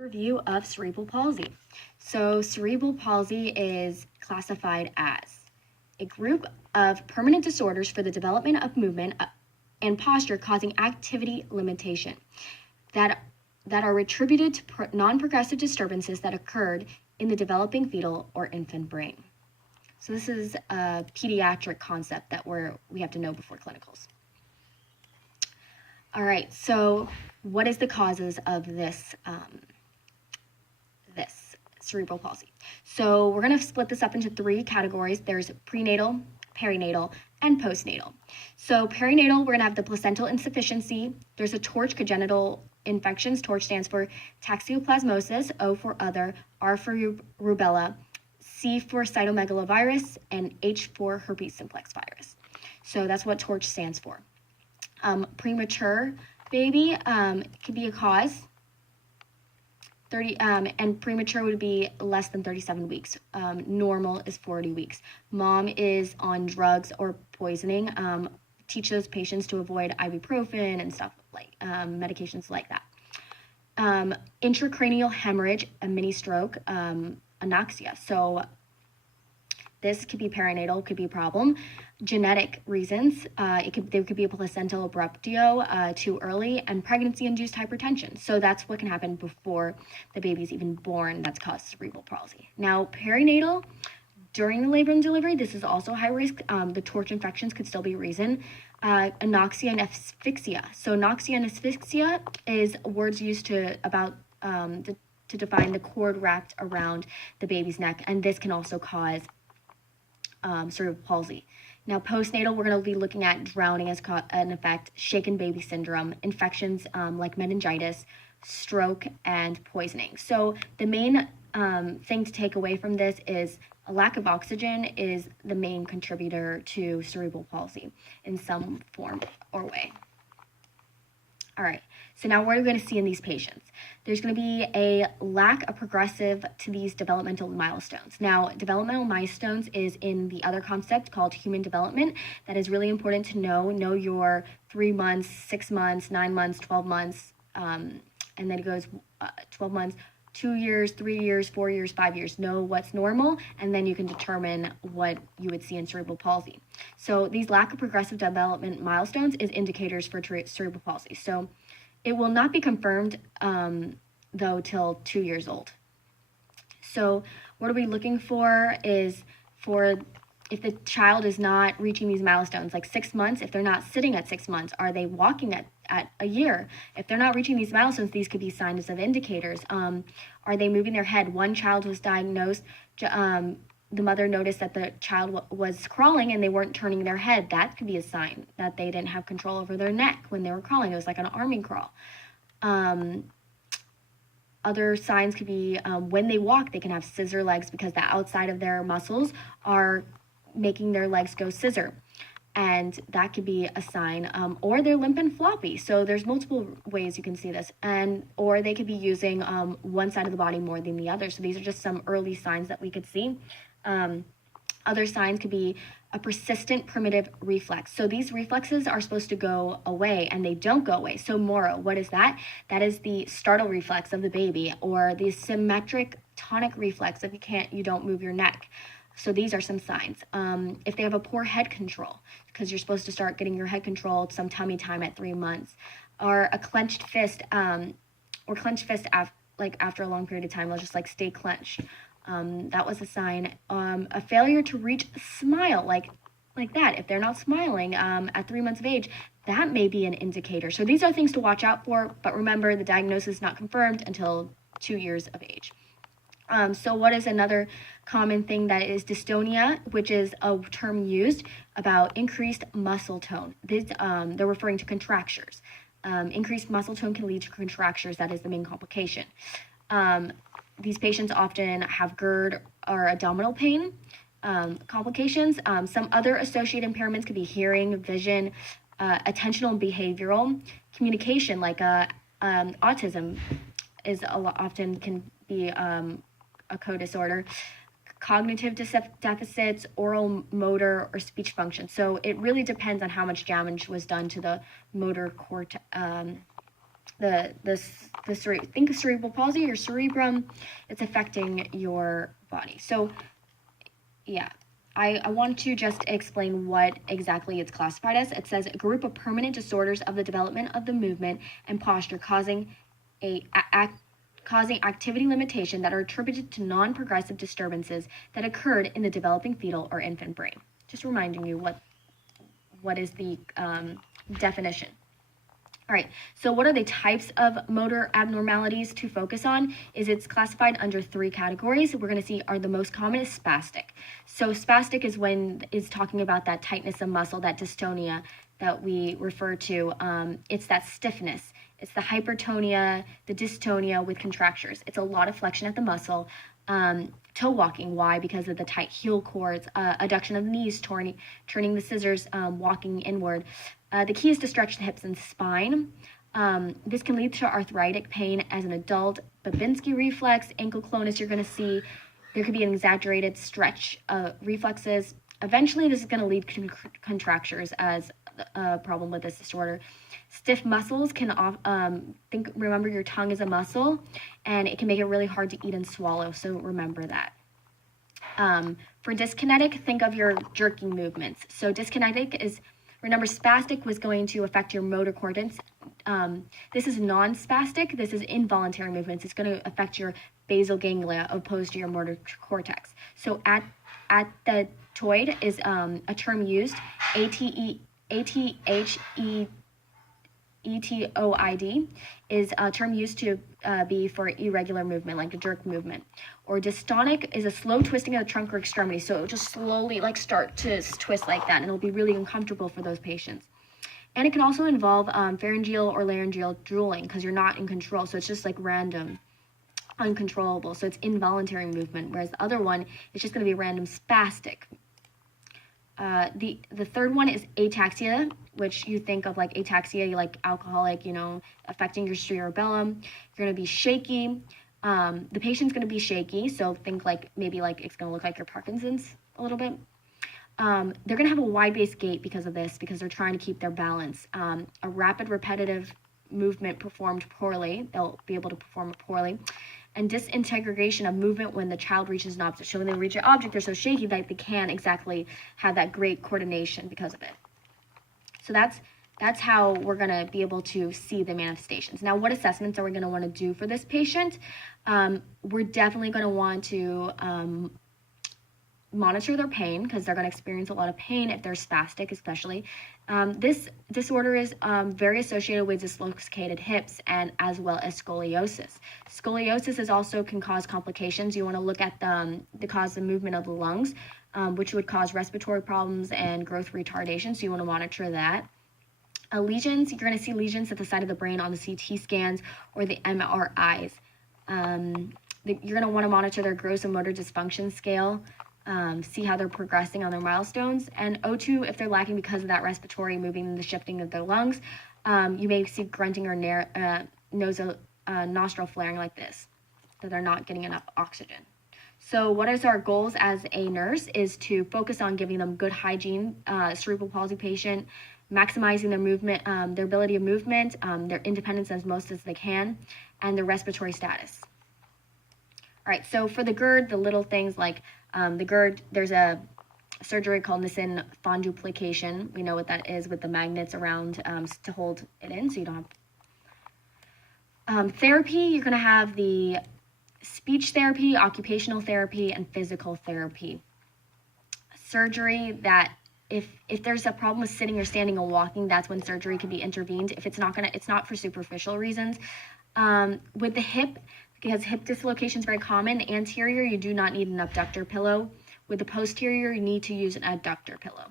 Review of cerebral palsy. So cerebral palsy is classified as a group of permanent disorders for the development of movement and posture causing activity limitation that are attributed to non-progressive disturbances that occurred in the developing fetal or infant brain. So this is a pediatric concept that we have to know before clinicals. All right, so what is the causes of this cerebral palsy? So we're going to split this up into three categories. There's prenatal, perinatal, and postnatal. So perinatal, we're going to have the placental insufficiency. There's a TORCH, congenital infections. TORCH stands for toxoplasmosis, O for other, R for rubella, C for cytomegalovirus, and H for herpes simplex virus. So that's what TORCH stands for. Premature baby could be a cause. And premature would be less than 37 weeks. Normal is 40 weeks. Mom is on drugs or poisoning. Teach those patients to avoid ibuprofen and stuff like medications like that. Intracranial hemorrhage, a mini stroke, anoxia. So this could be perinatal, could be a problem. Genetic reasons, there could be a placental abruptio too early, and pregnancy-induced hypertension. So that's what can happen before the baby's even born that's caused cerebral palsy. Now, perinatal, during the labor and delivery, this is also high risk. The TORCH infections could still be a reason. Anoxia and asphyxia. So anoxia and asphyxia is words used to define the cord wrapped around the baby's neck, and this can also cause cerebral palsy. Now, postnatal, we're going to be looking at drowning as an effect, shaken baby syndrome, infections like meningitis, stroke, and poisoning. So the main thing to take away from this is a lack of oxygen is the main contributor to cerebral palsy in some form or way. All right, so now what are we going to see in these patients? There's going to be a lack of progressive to these developmental milestones. Now, developmental milestones is in the other concept called human development. That is really important to know. Know your 3 months, 6 months, 9 months, 12 months, and then it goes 12 months, 2 years, 3 years, 4 years, 5 years. Know what's normal, and then you can determine what you would see in cerebral palsy. So these lack of progressive development milestones is indicators for cerebral palsy. So it will not be confirmed, though, till 2 years old. So what are we looking for is if the child is not reaching these milestones, like 6 months, if they're not sitting at 6 months, are they walking at a year? If they're not reaching these milestones, these could be signs of indicators. Are they moving their head? One child was diagnosed, the mother noticed that the child was crawling and they weren't turning their head. That could be a sign that they didn't have control over their neck when they were crawling. It was like an arming crawl. Other signs could be when they walk, they can have scissor legs because the outside of their muscles are making their legs go scissor. And that could be a sign, or they're limp and floppy. So there's multiple ways you can see this, or they could be using one side of the body more than the other. So these are just some early signs that we could see. Other signs could be a persistent primitive reflex. So these reflexes are supposed to go away and they don't go away. So Moro, what is that? That is the startle reflex of the baby, or the symmetric tonic reflex if you don't move your neck. So these are some signs. If they have a poor head control, because you're supposed to start getting your head control, some tummy time at 3 months, or a clenched fist, after a long period of time, they'll just like stay clenched. That was a sign. A failure to reach a smile, like that. If they're not smiling at 3 months of age, that may be an indicator. So these are things to watch out for, but remember, the diagnosis is not confirmed until 2 years of age. So what is another common thing? That is dystonia, which is a term used about increased muscle tone. They're referring to contractures. Increased muscle tone can lead to contractures. That is the main complication. These patients often have GERD or abdominal pain complications. Some other associated impairments could be hearing, vision, attentional and behavioral, communication, like autism is often can be a co-disorder, cognitive deficits, oral, motor, or speech function. So it really depends on how much damage was done to the motor think of cerebral palsy, your cerebrum, it's affecting your body. So yeah, I want to just explain what exactly it's classified as. It says a group of permanent disorders of the development of the movement and posture causing causing activity limitation that are attributed to non-progressive disturbances that occurred in the developing fetal or infant brain. Just reminding you what is the definition. All right, so what are the types of motor abnormalities to focus on? It's classified under 3 categories. We're going to see are the most common is spastic. So spastic is when it's talking about that tightness of muscle, that dystonia that we refer to. It's that stiffness. It's the hypertonia, the dystonia with contractures. It's a lot of flexion at the muscle. Toe walking, why? Because of the tight heel cords, adduction of the knees, turning the scissors, walking inward. The key is to stretch the hips and spine. This can lead to arthritic pain as an adult. Babinski reflex, ankle clonus, you're going to see there could be an exaggerated stretch reflexes. Eventually, this is going to lead to contractures as a problem with this disorder. Stiff muscles can remember your tongue is a muscle, and it can make it really hard to eat and swallow. So remember that. For dyskinetic, think of your jerking movements. So dyskinetic is, remember, spastic was going to affect your motor cortex. This is non-spastic. This is involuntary movements. It's going to affect your basal ganglia opposed to your motor cortex. So athetoid is a term used. Etoid is a term used to be for irregular movement, like a jerk movement. Or dystonic is a slow twisting of the trunk or extremity. So it'll just slowly start to twist like that, and it'll be really uncomfortable for those patients. And it can also involve pharyngeal or laryngeal drooling because you're not in control. So it's just like random, uncontrollable. So it's involuntary movement, whereas the other one is just going to be random spastic. The third one is ataxia, which you think of like ataxia, you like alcoholic, affecting your cerebellum. You're going to be shaky. The patient's going to be shaky, so think maybe it's going to look like your Parkinson's a little bit. They're going to have a wide-based gait because of this, because they're trying to keep their balance. A rapid, repetitive movement performed poorly. They'll be able to perform it poorly. And disintegration of movement when the child reaches an object. So when they reach an object, they're so shaky that they can't exactly have that great coordination because of it. So that's how we're going to be able to see the manifestations. Now, what assessments are we going to want to do for this patient? We're definitely going to want to monitor their pain because they're going to experience a lot of pain if they're spastic, especially. This disorder is very associated with dislocated hips and as well as scoliosis. Scoliosis can cause complications. You want to look at the cause of movement of the lungs, which would cause respiratory problems and growth retardation. So you want to monitor that. Lesions, you're going to see lesions at the side of the brain on the CT scans or the MRIs. You're going to want to monitor their gross and motor dysfunction scale. See how they're progressing on their milestones. And O2, if they're lacking because of that respiratory moving and the shifting of their lungs, you may see grunting or nostril flaring like this, that they're not getting enough oxygen. So what is our goals as a nurse is to focus on giving them good hygiene, cerebral palsy patient, maximizing their movement, their ability of movement, their independence as most as they can, and their respiratory status. All right, so for the GERD, the little things like the GERD, there's a surgery called Nissen funduplication. We know what that is with the magnets around to hold it in, so you don't have... therapy, you're going to have the speech therapy, occupational therapy, and physical therapy. Surgery, that if there's a problem with sitting or standing or walking, that's when surgery can be intervened. If it's not for superficial reasons. With the hip, because hip dislocation is very common, the anterior, you do not need an abductor pillow. With the posterior, you need to use an adductor pillow.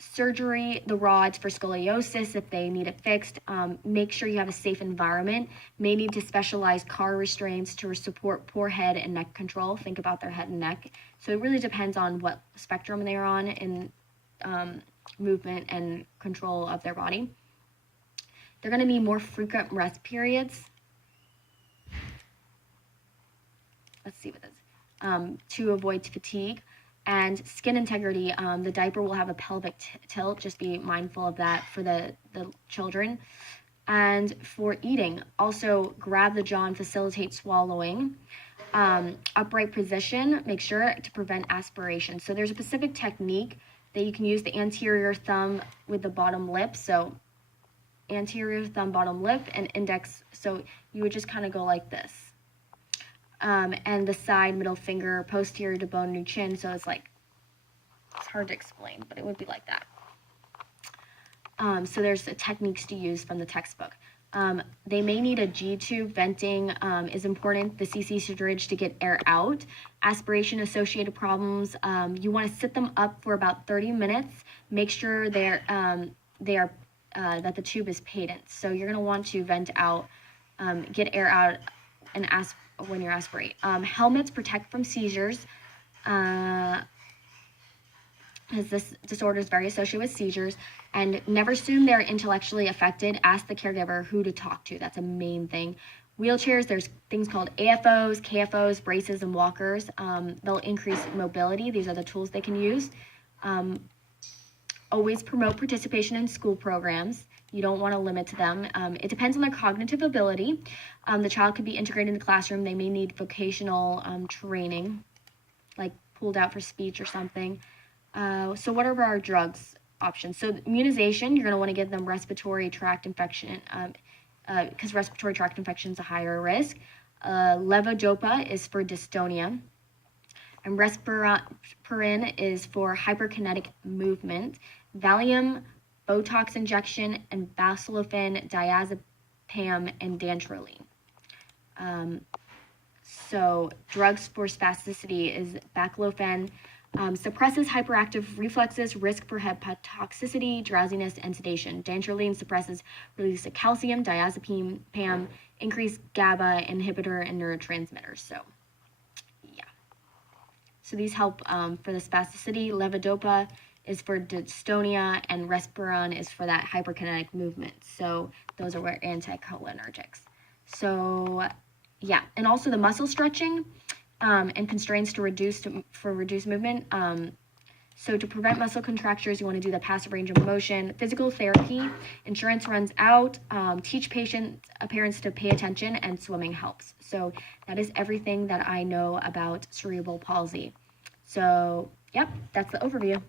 Surgery, the rods for scoliosis, if they need it fixed, make sure you have a safe environment. May need to specialize car restraints to support poor head and neck control. Think about their head and neck. So it really depends on what spectrum they're on in movement and control of their body. They're going to need more frequent rest periods. Let's see what this is. To avoid fatigue. And skin integrity, the diaper will have a pelvic tilt. Just be mindful of that for the children. And for eating, also grab the jaw and facilitate swallowing. Upright position, make sure to prevent aspiration. So there's a specific technique that you can use, the anterior thumb with the bottom lip. So anterior thumb, bottom lip, and index. So you would just kind of go like this. And the side middle finger posterior to bone new chin. So it's like, it's hard to explain, but it would be like that. So there's techniques to use from the textbook. They may need a G-tube. Venting is important. The CC should bridge to get air out. Aspiration associated problems. You want to sit them up for about 30 minutes. Make sure that the tube is patent. So you're going to want to vent out, get air out, and when you aspirate. Helmets protect from seizures. As this disorder is very associated with seizures, and never assume they're intellectually affected. Ask the caregiver who to talk to. That's a main thing. Wheelchairs, there's things called AFOs, KFOs, braces, and walkers. They'll increase mobility. These are the tools they can use. Always promote participation in school programs. You don't want to limit to them. It depends on their cognitive ability. The child could be integrated in the classroom. They may need vocational training, like pulled out for speech or something. So what are our drugs options? So immunization, you're going to want to give them respiratory tract infection, because respiratory tract infection is a higher risk. Levodopa is for dystonia. And Respirin is for hyperkinetic movement. Valium, Botox injection, and baclofen, diazepam, and dantrolene. So drugs for spasticity is baclofen, suppresses hyperactive reflexes, risk for hepatotoxicity, drowsiness, and sedation. Dantrolene suppresses release of calcium, diazepam, increased GABA inhibitor, and neurotransmitters. So, yeah. So these help for the spasticity. Levodopa is for dystonia, and Respirin is for that hyperkinetic movement. So those are anticholinergics. So, yeah. And also the muscle stretching. And constraints to reduce movement. So to prevent muscle contractures, you want to do the passive range of motion. Physical therapy, insurance runs out. Teach parents to pay attention, and swimming helps. So that is everything that I know about cerebral palsy. So, yep, that's the overview.